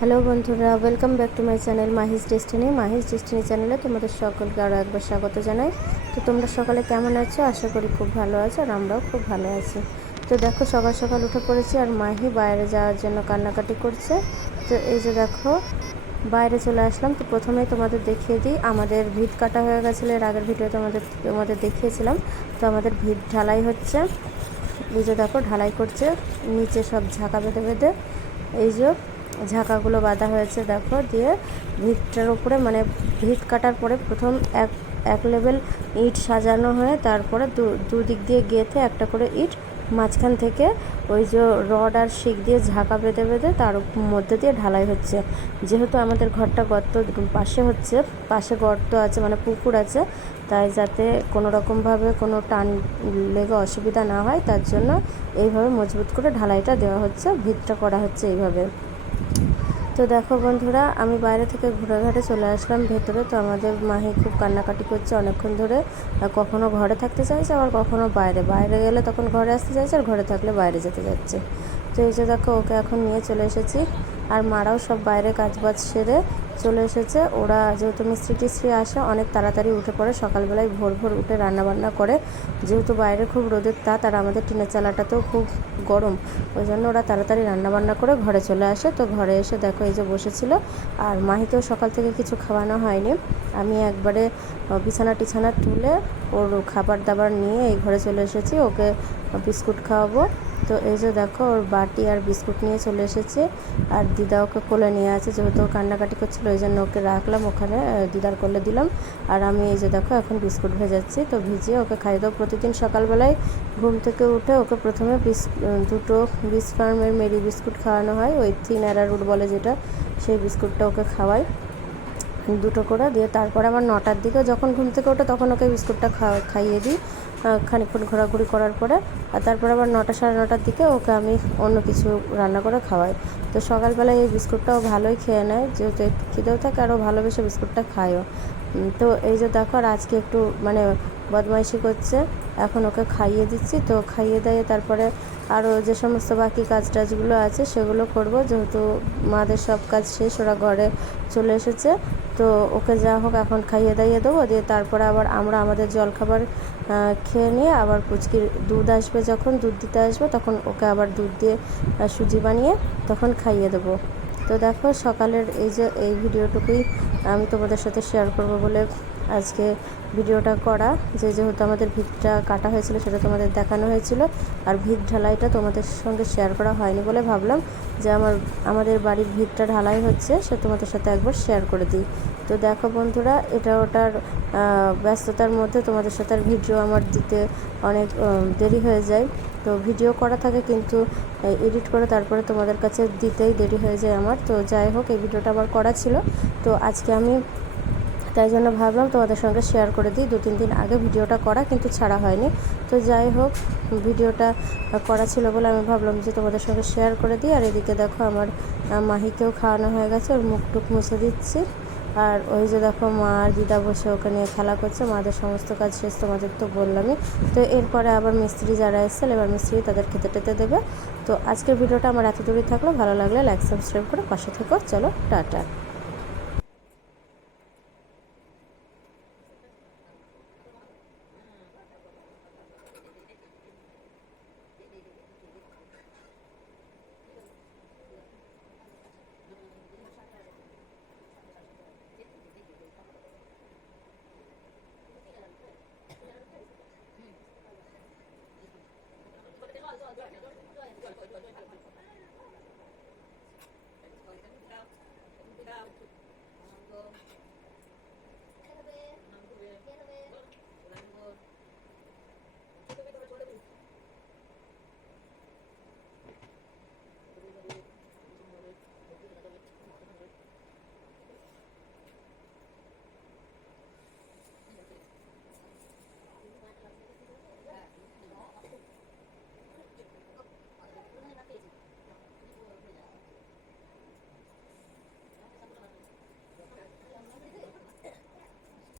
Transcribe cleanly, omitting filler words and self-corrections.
Hello বন্ধুরা, welcome back to my channel Mahi's destiny চ্যানেলে তোমাদের সকলকে আরও একবার স্বাগত জানাই। তো তোমরা সকালে কেমন আছো? আশা করি খুব ভালো আছো, আর আমরাও খুব ভালো আছি। তো দেখো, সকাল সকাল উঠে পড়েছি, আর মাহি বাইরে যাওয়ার জন্য কান্নাকাটি করছে। তো এই যে দেখো, বাইরে চলে আসলাম। তো প্রথমেই তোমাদের দেখিয়ে দিই, আমাদের ভিত কাটা হয়ে গেছিলো, এর আগের ভিডিও তোমাদের দেখিয়েছিলাম। তো আমাদের ভিত ঢালাই হচ্ছে। এই যে দেখো, ঢালাই করছে, নিচে সব ঝাঁকা বেঁধে বেঁধে এই যে ঝাঁকাগুলো বাঁধা হয়েছে দেখো। দিয়ে ভিতটার উপরে মানে ভিত কাটার পরে প্রথম এক লেভেল ইট সাজানো হয়ে তারপরে দুদিক দিয়ে গেঁথে একটা করে ইট মাঝখান থেকে ওই যে রড আর শিক দিয়ে ঝাঁকা বেঁধে বেঁধে তার মধ্যে দিয়ে ঢালাই হচ্ছে। যেহেতু আমাদের ঘরটা গর্ত পাশে হচ্ছে, পাশে গর্ত আছে মানে পুকুর আছে, তাই যাতে কোনো রকমভাবে কোনো টান লেগে অসুবিধা না হয় তার জন্য এইভাবে মজবুত করে ঢালাইটা দেওয়া হচ্ছে, ভিতটা করা হচ্ছে এইভাবে। তো দেখো বন্ধুরা, আমি বাইরে থেকে ঘুরে ঘাটে চলে আসলাম ভেতরে। তো আমাদের মাহি খুব কান্নাকাটি করছে অনেকক্ষণ ধরে, কখনো ঘরে থাকতে চাইছে, আবার কখনো বাইরে গেলে তখন ঘরে আসতে চাইছে, আর ঘরে থাকলে বাইরে যেতে যাচ্ছে। তো এই যে দেখো, ওকে এখন নিয়ে চলে এসেছি। আর মারাও সব বাইরে কাজবাজ সেরে চলে এসেছে। ওরা যেহেতু মিস্ত্রি আসে অনেক তাড়াতাড়ি উঠে পড়ে, সকালবেলায় ভোর ভোর উঠে রান্নাবান্না করে। যেহেতু বাইরে খুব রোদের তাপ, আর আমাদের টিনের চালাটাতেও খুব গরম, ওই জন্য ওরা তাড়াতাড়ি রান্নাবান্না করে ঘরে চলে আসে। তো ঘরে এসে দেখো এই যে বসেছিল, আর মাহিকেও সকাল থেকে কিছু খাওয়ানো হয়নি। আমি একবারে বিছানা টিছানা তুলে ওর খাবার দাবার নিয়ে এই ঘরে চলে এসেছি, ওকে বিস্কুট খাওয়াবো। তো এই যে দেখো, ওর বাটি আর বিস্কুট নিয়ে চলে এসেছে, আর দিদা ওকে কোলে নিয়ে আছে, যেহেতু কান্নাকাটি করছিল ওই জন্য ওকে রাখলাম ওখানে, দিদার কোলে দিলাম। আর আমি এই যে দেখো এখন বিস্কুট ভেজাচ্ছি, তো ভিজিয়ে ওকে খাইয়ে দেবো। প্রতিদিন সকালবেলায় ঘুম থেকে উঠে ওকে প্রথমে দুটো বিস ফার্মের মেরি বিস্কুট খাওয়ানো হয়, ওই থিন অ্যারারুট বলে যেটা, সেই বিস্কুটটা ওকে খাওয়াই দুটো করে। দিয়ে তারপরে আবার 9টার দিকে যখন ঘুম থেকে ওঠে তখন ওকে বিস্কুটটা খাইয়ে দিই খানিকক্ষণ ঘোরাঘুরি করার পরে। আর তারপর আবার 9টা সাড়ে 9টার দিকে ওকে আমি অন্য কিছু রান্না করে খাওয়াই। তো সকালবেলায় এই বিস্কুটটাও ভালোই খেয়ে নেয়, যেহেতু একটু খিদেও থাকে, আরও ভালোবেসে বিস্কুটটা খায়ও। তো এই যে দেখো, আর আজকে একটু মানে বদমাইশি করছে, এখন ওকে খাইয়ে দিচ্ছি। তো খাইয়ে দিয়ে তারপরে আরও যে সমস্ত বাকি কাজ টাজগুলো আছে সেগুলো করব, যেহেতু মাদের সব কাজ শেষ, ওরা ঘরে চলে এসেছে। তো ওকে যা হোক এখন খাইয়ে দাইয়ে দেবো, দিয়ে তারপরে আবার আমরা আমাদের জলখাবার খেয়ে নিয়ে আবার পুচকির দুধ আসবে, যখন দুধ দিতে আসবে তখন ওকে আবার দুধ দিয়ে সুজি বানিয়ে তখন খাইয়ে দেবো। তো দেখো, সকালের এই ভিডিওটুকুই আমি তোমাদের সাথে শেয়ার করব বলে আজকে ভিডিওটা করা। যেহেতু আমাদের ভিতটা কাটা হয়েছিল সেটা তোমাদের দেখানো হয়েছিল, আর ভিত ঢালাইটা তোমাদের সঙ্গে শেয়ার করা হয়নি বলে ভাবলাম যে আমাদের বাড়ির ভিতটা ঢালাই হচ্ছে, সে তোমাদের সাথে একবার শেয়ার করে দিই। তো দেখো বন্ধুরা, এটা ওটার ব্যস্ততার মধ্যে তোমাদের সাথে আর ভিডিও আমার দিতে অনেক দেরি হয়ে যায়। তো ভিডিও করা থাকে কিন্তু এডিট করে তারপরে তোমাদের কাছে দিতেই দেরি হয়ে যায় আমার। তো যাই হোক, এই ভিডিওটা আমার করা ছিল, তো আজকে আমি তাই জন্য ভাবলাম তোমাদের সঙ্গে শেয়ার করে দিই। 2-3 দিন আগে ভিডিওটা করা, কিন্তু ছাড়া হয়নি। তো যাই হোক, ভিডিওটা করা ছিল বলে আমি ভাবলাম যে তোমাদের সঙ্গে শেয়ার করে দিই। আর এদিকে দেখো, আমার মাহিকেও খাওয়ানো হয়ে গেছে, ওর মুখটুক মুছে দিচ্ছি। আর ওই যে দেখো, মা আর দিদা বসে ওকে নিয়ে খেলা করছে। মাদের সমস্ত কাজ শেষ, তোমাদের তো বললামই। তো এরপরে আবার মিস্ত্রি যারা এসেছে, এবার মিস্ত্রি তাদের খেতে টেতে দেবে। তো আজকের ভিডিওটা আমার এত দূরই থাকলো, ভালো লাগলে লাইক সাবস্ক্রাইব করে পাশে থেকো। চলো, টাটা।